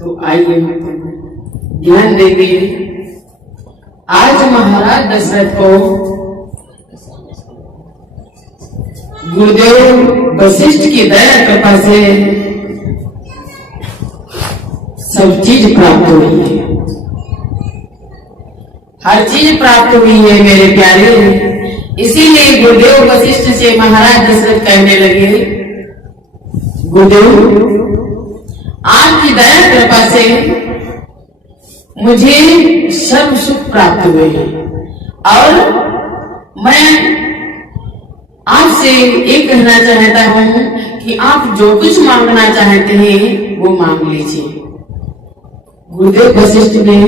तो आइए ध्यान देंगे। आज महाराज दशरथ को गुरुदेव वशिष्ठ की दया कृपा से सब चीज प्राप्त हुई है, हर चीज प्राप्त हुई है मेरे प्यारे। इसीलिए गुरुदेव वशिष्ठ से महाराज दशरथ कहने लगे, गुरुदेव आपकी दया कृपा से मुझे सर्व सुख प्राप्त हुए हैं और मैं आपसे ये कहना चाहता हूं कि आप जो कुछ मांगना चाहते हैं वो मांग लीजिए। गुरुदेव वशिष्ठ ने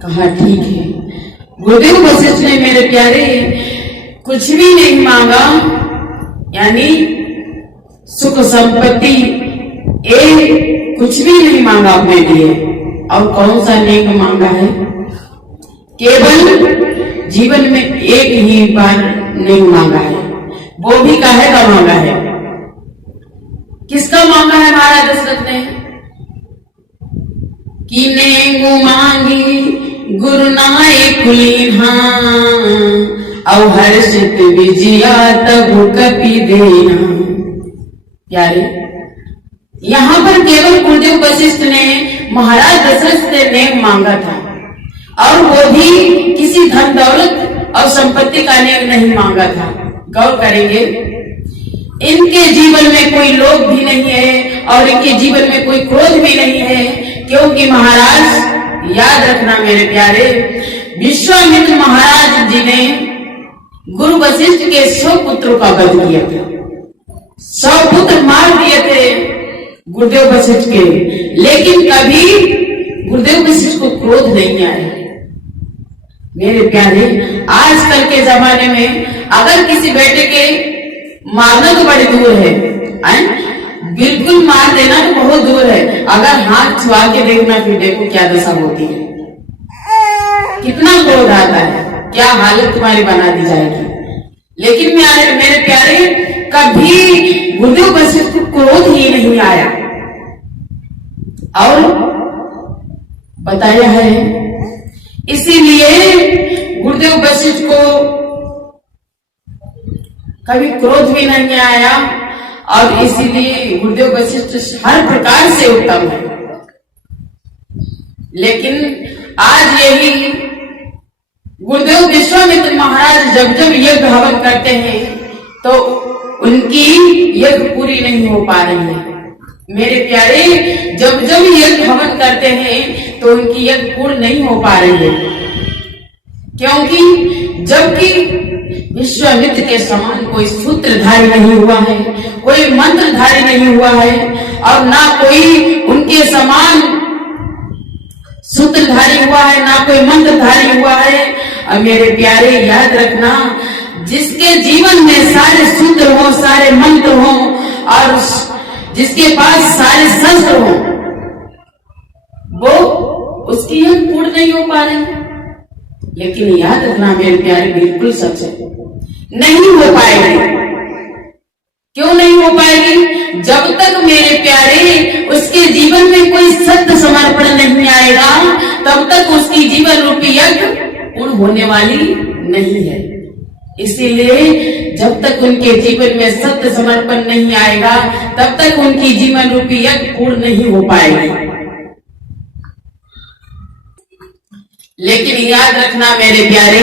कहा ठीक है। गुरुदेव वशिष्ठ ने मेरे प्यारे कुछ भी नहीं मांगा, यानी सुख संपत्ति कुछ भी नहीं मांगा अपने लिए। और कौन सा नेक मांगा है? केवल जीवन में एक ही बार नहीं मांगा है, वो भी काहे का मांगा है? किसका मांगा है महाराज दशरथ ने? कि नेंगू मांगी गुरु नाय कुलीहा और हर्षित विजया तब कपि देना। प्यारे, यहाँ पर केवल गुरुदेव वशिष्ठ ने महाराज दशरथ से नेक मांगा था और वो भी किसी धन दौलत और संपत्ति का नेक नहीं मांगा था। गौर करेंगे, इनके जीवन में कोई लोभ भी नहीं है और इनके जीवन में कोई क्रोध भी नहीं है, क्योंकि महाराज याद रखना मेरे प्यारे, विश्वामित्र महाराज जी ने गुरु वशिष्ठ के 100 पुत्रों का वध किया था। 100 पुत्र मार दिए थे गुरुदेव वशिष्ठ के, लेकिन कभी गुरुदेव वशिष्ठ को क्रोध नहीं आया। मेरे प्यारे, आजकल के जमाने में अगर किसी बेटे के मारना तो बड़ी दूर है, बिल्कुल मार देना तो बहुत दूर है, अगर हाथ छुआ के देखना फिर देखो क्या दशा होती है, कितना क्रोध आता है, क्या हालत तुम्हारी बना दी जाएगी। लेकिन मेरे प्यारे, कभी गुरुदेव वशिष्ठ को क्रोध ही नहीं आया और बताया है। इसीलिए गुरुदेव वशिष्ठ को कभी क्रोध भी नहीं आया और इसीलिए गुरुदेव वशिष्ठ हर प्रकार से उत्तम है। लेकिन आज यही गुरुदेव विश्वामित्र महाराज जब जब यज्ञ हवन करते हैं तो उनकी यज्ञ पूरी नहीं हो पा रही है। मेरे प्यारे, जब जब यज्ञ हवन करते हैं तो उनकी यज्ञ पूर्ण नहीं हो पा रही है, क्योंकि जबकि विश्वामित्र के समान कोई सूत्रधारी नहीं हुआ है, कोई मंत्रधारी नहीं हुआ है और ना कोई उनके समान सूत्रधारी हुआ है, ना कोई मंत्रधारी हुआ है। और मेरे प्यारे याद रखना, जिसके जीवन में सारे सूत्र हो, सारे मंत्र हो और जिसके पास सारे शस्त्र हो, वो उसकी यज्ञ पूर्ण नहीं हो पा रही। लेकिन याद रखना मेरे प्यारे, बिल्कुल सच है, नहीं हो पाएगी। क्यों नहीं हो पाएगी? जब तक मेरे प्यारे उसके जीवन में कोई सत्य समर्पण नहीं आएगा, तब तक उसकी जीवन रूपी यज्ञ पूर्ण होने वाली नहीं है। इसीलिए जब तक उनके जीवन में सत्य समर्पण नहीं आएगा, तब तक उनकी जीवन रूपी यज्ञ पूर्ण नहीं हो पाएगी। लेकिन याद रखना मेरे प्यारे,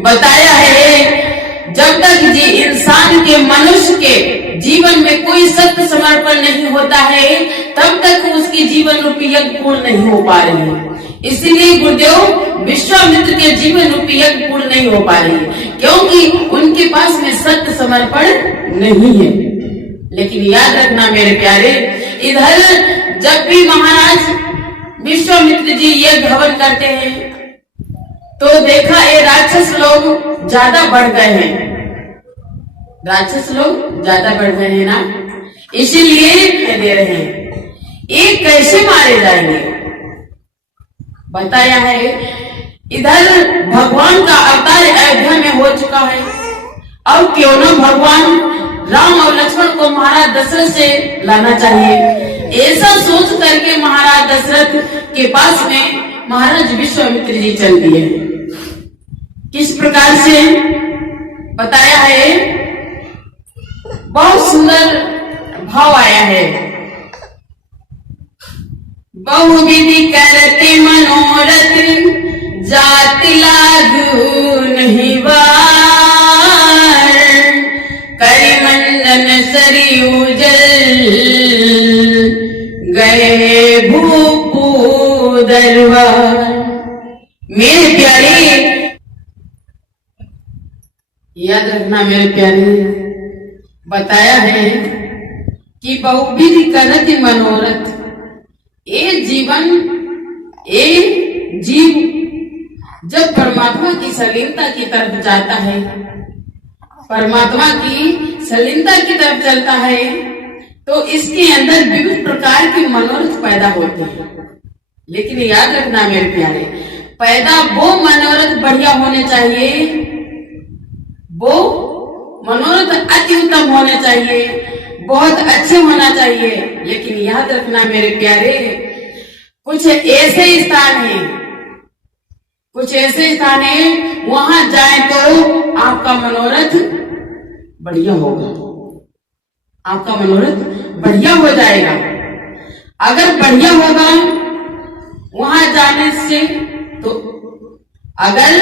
बताया है जब तक इंसान के, मनुष्य के जीवन में कोई सत्य समर्पण नहीं होता है, तब तक उसकी जीवन रूपी यज्ञ पूर्ण नहीं हो पा रही है। इसीलिए गुरुदेव विश्वामित्र के जीवन रूपी यज्ञ पूर्ण नहीं हो पा रही है, क्योंकि उनके पास में सत्य समर्पण नहीं है। लेकिन याद रखना मेरे प्यारे, इधर जब भी महाराज विश्वामित्र जी यज्ञ हवन करते हैं तो देखा ये राक्षस लोग ज्यादा बढ़ गए हैं, राक्षस लोग ज्यादा बढ़ गए हैं ना, इसीलिए दे रहे हैं। ये कैसे मारे जाएंगे? बताया है इधर भगवान का अवतार अयोध्या में हो चुका है और क्यों ना भगवान राम और लक्ष्मण को महाराज दशरथ से लाना चाहिए। ऐसा सोच करके महाराज दशरथ के पास में महाराज विश्वामित्र जी चल दिए। किस प्रकार से बताया है, बहुत सुंदर भाव आया है। बहुविधि करते मनोरथ जाति लागू नहीं वार, करिमंडन सरयू जल गए भूपू दरबार। मेरे प्यारे, याद रखना मेरे प्यारे, बताया है कि बहुविधि करते मनोरथ, ये जीवन, ये जीव जब परमात्मा की सलीलता की तरफ जाता है, परमात्मा की सलीलता की तरफ चलता है, तो इसके अंदर विभिन्न प्रकार के मनोरथ पैदा होते हैं। लेकिन याद रखना मेरे प्यारे, पैदा वो मनोरथ बढ़िया होने चाहिए, वो मनोरथ अति उत्तम होने चाहिए, बहुत अच्छे होना चाहिए। लेकिन याद रखना मेरे प्यारे, कुछ ऐसे स्थान हैं, कुछ ऐसे स्थान हैं, वहां जाए तो आपका मनोरथ बढ़िया होगा, आपका मनोरथ बढ़िया हो जाएगा। अगर बढ़िया होगा वहां जाने से, तो अगर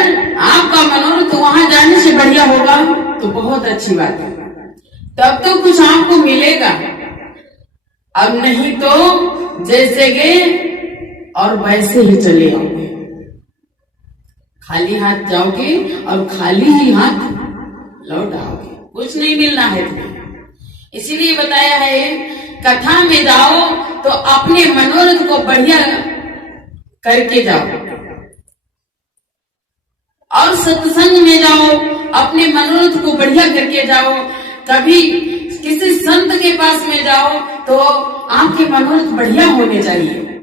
आपका मनोरथ वहां जाने से बढ़िया होगा तो बहुत अच्छी बात है, तब तो कुछ आपको मिलेगा। अब नहीं तो जैसे गए और वैसे ही चले आओगे, खाली हाथ जाओगे और खाली ही हाथ लौट आओगे, कुछ नहीं मिलना है तुम्हें। इसीलिए बताया है, कथा में जाओ तो अपने मनोरथ को बढ़िया करके जाओ, और सत्संग में जाओ अपने मनोरथ को बढ़िया करके जाओ। कभी किसी संत के पास में जाओ तो आपके मनोरथ बढ़िया होने चाहिए।